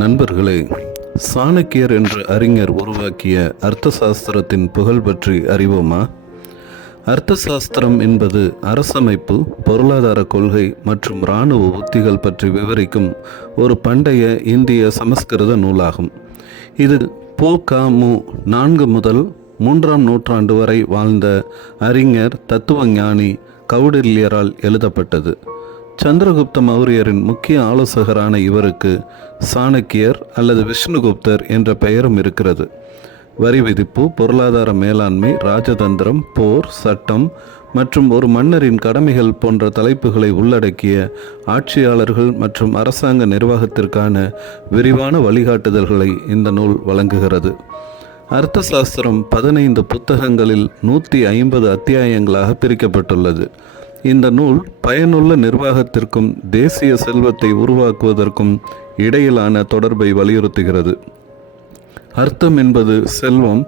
நண்பர்களே, சாணக்கியர் என்ற அறிஞர் உருவாக்கிய அர்த்த சாஸ்திரத்தின் புகழ் பற்றி அறிவோமா? அர்த்த சாஸ்திரம் என்பது அரசமைப்பு, பொருளாதார கொள்கை மற்றும் இராணுவ உத்திகள் பற்றி விவரிக்கும் ஒரு பண்டைய இந்திய சமஸ்கிருத நூலாகும். இது பொ.க.மு. 4 முதல் 3ஆம் நூற்றாண்டு வரை வாழ்ந்த அறிஞர் தத்துவஞானி கௌடில்யரால் எழுதப்பட்டது. சந்திரகுப்த மௌரியரின் முக்கிய ஆலோசகரான இவருக்கு சாணக்கியர் அல்லது விஷ்ணுகுப்தர் என்ற பெயரும் இருக்கிறது. வரி விதிப்பு, பொருளாதார மேலாண்மை, ராஜதந்திரம், போர், சட்டம் மற்றும் ஒரு மன்னரின் கடமைகள் போன்ற தலைப்புகளை உள்ளடக்கிய ஆட்சியாளர்கள் மற்றும் அரசாங்க நிர்வாகத்திற்கான விரிவான வழிகாட்டுதல்களை இந்த நூல் வழங்குகிறது. அர்த்த சாஸ்திரம் 15 புத்தகங்களில் 150 அத்தியாயங்களாக பிரிக்கப்பட்டுள்ளது. இந்த நூல் பயனுள்ள நிர்வாகத்திற்கும் தேசிய செல்வத்தை உருவாக்குவதற்கும் இடையிலான தொடர்பை வலியுறுத்துகிறது. அர்த்தம் என்பது செல்வம்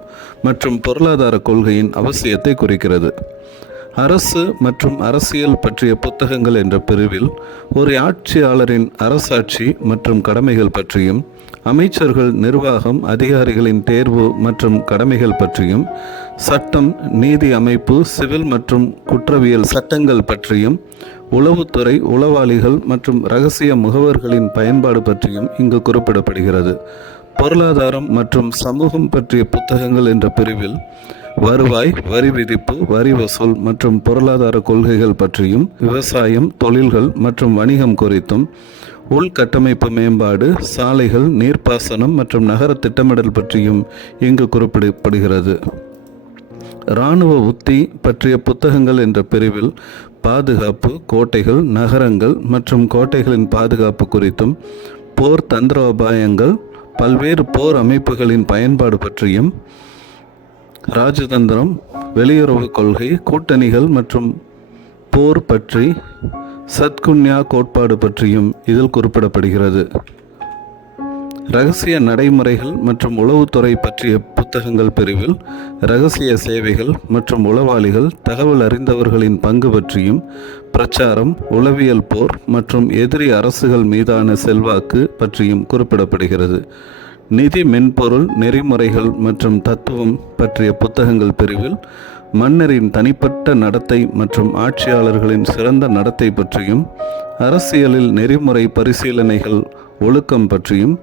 மற்றும் பொருளாதார கொள்கையின் அவசியத்தை குறிக்கிறது. அரசு மற்றும் அரசியல் பற்றிய புத்தகங்கள் என்ற பிரிவில் ஒரு ஆட்சியாளரின் அரசாட்சி மற்றும் கடமைகள் பற்றியும், அமைச்சர்கள், நிர்வாகம், அதிகாரிகளின் தேர்வு மற்றும் கடமைகள் பற்றியும், சட்டம், நீதி அமைப்பு, சிவில் மற்றும் குற்றவியல் சட்டங்கள் பற்றியும், உளவுத்துறை, உளவாளிகள் மற்றும் இரகசிய முகவர்களின் பயன்பாடு பற்றியும் இங்கு குறிப்பிடப்படுகிறது. பொருளாதாரம் மற்றும் சமூகம் பற்றிய புத்தகங்கள் என்ற பிரிவில் வருவாய், வரி விதிப்பு, வரி வசூல் மற்றும் பொருளாதார கொள்கைகள் பற்றியும், விவசாயம், தொழில்கள் மற்றும் வணிகம் குறித்தும், உள்கட்டமைப்பு மேம்பாடு, சாலைகள், நீர்ப்பாசனம் மற்றும் நகர திட்டமிடல் பற்றியும் இங்கு குறிப்பிடப்படுகிறது. இராணுவ உத்தி பற்றிய புத்தகங்கள் என்ற பிரிவில் பாதுகாப்பு, கோட்டைகள், நகரங்கள் மற்றும் கோட்டைகளின் பாதுகாப்பு குறித்தும், போர் தந்திரோபாயங்கள், பல்வேறு போர் அமைப்புகளின் பயன்பாடு பற்றியும், ராஜதந்திரம், வெளியுறவு கொள்கை, கூட்டணிகள் மற்றும் போர் பற்றி, சத்குன்யா கோட்பாடு பற்றியும் இதில் குறிப்பிடப்படுகிறது. இரகசிய நடைமுறைகள் மற்றும் உளவுத்துறை பற்றிய புத்தகங்கள் பிரிவில் இரகசிய சேவைகள் மற்றும் உளவாளிகள், தகவல் அறிந்தவர்களின் பங்கு பற்றியும், பிரச்சாரம், உளவியல் போர் மற்றும் எதிரி அரசுகள் மீதான செல்வாக்கு பற்றியும் குறிப்பிடப்படுகிறது. நிதி, மென்பொருள், நெறிமுறைகள் மற்றும் தத்துவம் பற்றிய புத்தகங்கள் பிரிவில் மன்னரின் தனிப்பட்ட நடத்தை மற்றும் ஆட்சியாளர்களின் சிறந்த நடத்தை பற்றியும், அரசியலில் நெறிமுறை பரிசீலனைகள், ஒழுக்கம் பற்றியும்,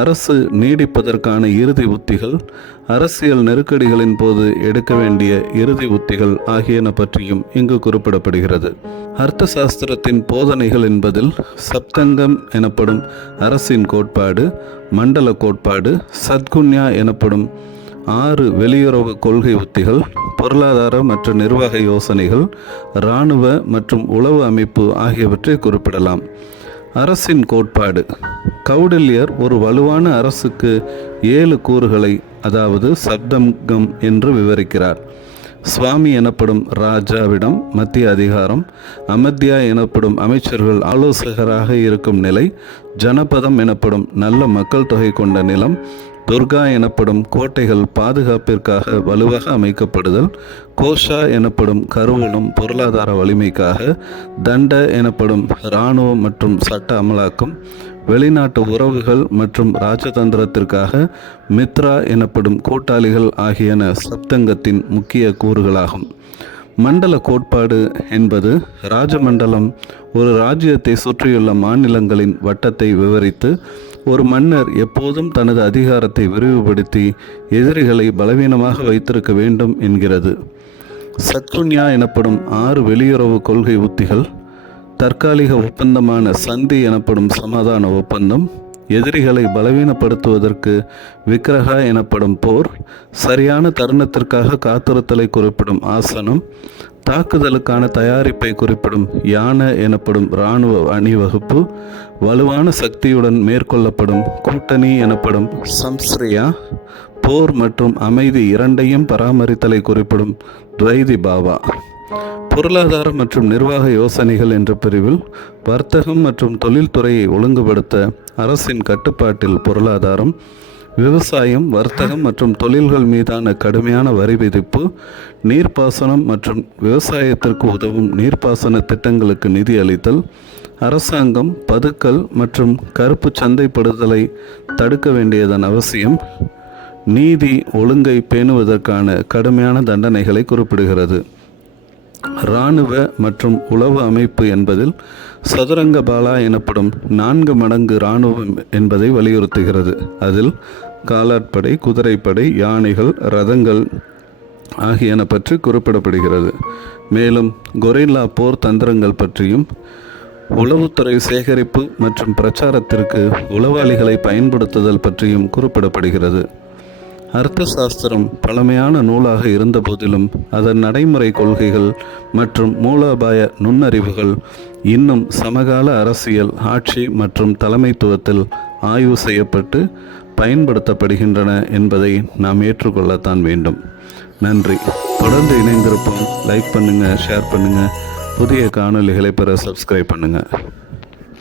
அரசு நீடிப்பதற்கான இறுதி உத்திகள், அரசியல் நெருக்கடிகளின் போது எடுக்க வேண்டிய இறுதி உத்திகள் ஆகியன பற்றியும் இங்கு குறிப்பிடப்படுகிறது. அர்த்த சாஸ்திரத்தின் போதனைகள் என்பதில் சப்தங்கம் எனப்படும் அரசின் கோட்பாடு, மண்டல கோட்பாடு, சத்குன்யா எனப்படும் 6 வெளியுறவு கொள்கை உத்திகள், பொருளாதார மற்றும் நிர்வாக யோசனைகள், இராணுவ மற்றும் உளவு அமைப்பு ஆகியவற்றை குறிப்பிடலாம். அரசின் கோட்பாடு. கௌடில்யர் ஒரு வலுவான அரசுக்கு 7 கூறுகளை, அதாவது சப்தங்கம் என்று விவரிக்கிறார். சுவாமி எனப்படும் ராஜாவிடம் மத்திய அதிகாரம், அமத்யா எனப்படும் அமைச்சர்கள் ஆலோசகராக இருக்கும் நிலை, ஜனபதம் எனப்படும் நல்ல மக்கள் தொகை கொண்ட நிலம், துர்கா எனப்படும் கோட்டைகள் பாதுகாப்பிற்காக வலுவாக அமைக்கப்படுதல், கோஷா எனப்படும் கருவூலம் பொருளாதார வலிமைக்காக, தண்ட எனப்படும் இராணுவ மற்றும் சட்ட அமலாக்கம், வெளிநாட்டு உறவுகள் மற்றும் ராஜதந்திரத்திற்காக, மித்ரா எனப்படும் கூட்டாளிகள் ஆகியன சப்தங்கத்தின் முக்கிய கூறுகளாகும். மண்டல கோட்பாடு என்பது ராஜமண்டலம் ஒரு ராஜ்யத்தை சுற்றியுள்ள மாநிலங்களின் வட்டத்தை விவரித்து, ஒரு மன்னர் எப்போதும் தனது அதிகாரத்தை விரிவுபடுத்தி எதிரிகளை பலவீனமாக வைத்திருக்க வேண்டும் என்கிறது. சத்குன்யா எனப்படும் 6 வெளியுறவு கொள்கை உத்திகள், தற்காலிக ஒப்பந்தமான சந்தி எனப்படும் சமாதான ஒப்பந்தம், எதிரிகளை பலவீனப்படுத்துவதற்கு விக்கிரகா எனப்படும் போர், சரியான தருணத்திற்காக காத்திருத்தலை குறிப்பிடும் ஆசனம், தாக்குதலுக்கான தயாரிப்பை குறிப்பிடும் யான எனப்படும் இராணுவ அணிவகுப்பு, வலுவான சக்தியுடன் மேற்கொள்ளப்படும் கூட்டணி எனப்படும் சம்ஸ்ரியா, போர் மற்றும் அமைதி இரண்டையும் பராமரித்தலை குறிப்பிடும் துவைதி பாவா. பொருளாதார மற்றும் நிர்வாக யோசனைகள் என்ற பிரிவில் வர்த்தகம் மற்றும் தொழில்துறையை ஒழுங்குபடுத்த அரசின் கட்டுப்பாட்டில் பொருளாதாரம், விவசாயம், வர்த்தகம் மற்றும் தொழில்கள் மீதான கடுமையான வரி விதிப்பு, நீர்ப்பாசனம் மற்றும் விவசாயத்திற்கு உதவும் நீர்ப்பாசன திட்டங்களுக்கு நிதி அளித்தல், அரசாங்கம் பதுக்கல் மற்றும் கருப்பு சந்தைப்படுத்தலை தடுக்க வேண்டியதன் அவசியம் நீதி ஒழுங்கை பேணுவதற்கான கடுமையான தண்டனைகளை குறிப்பிடுகிறது. இராணுவ மற்றும் உளவு அமைப்பு என்பதில் சதுரங்க பாலா எனப்படும் 4 மடங்கு இராணுவம் என்பதை வலியுறுத்துகிறது. அதில் காலாட்படை, குதிரைப்படை, யானைகள், ரதங்கள் ஆகியன பற்றி குறிப்பிடப்படுகிறது. மேலும் கொரில்லா போர் தந்திரங்கள் பற்றியும் உளவுத்துறை சேகரிப்பு மற்றும் பிரச்சாரத்திற்கு உளவாளிகளை பயன்படுத்துதல் பற்றியும் குறிப்பிடப்படுகிறது. அர்த்த சாஸ்திரம் பழமையான நூலாக இருந்த போதிலும் அதன் நடைமுறை கொள்கைகள் மற்றும் மூலோபாய நுண்ணறிவுகள் இன்னும் சமகால அரசியல், ஆட்சி மற்றும் தலைமைத்துவத்தில் ஆய்வு செய்யப்பட்டு பயன்படுத்தப்படுகின்றன என்பதை நாம் ஏற்றுக்கொள்ளத்தான் வேண்டும். நன்றி. தொடர்ந்து இணைந்திருப்போம். லைக் பண்ணுங்கள், ஷேர் பண்ணுங்கள். புதிய காணொளிகளை பெற சப்ஸ்கிரைப் பண்ணுங்கள்.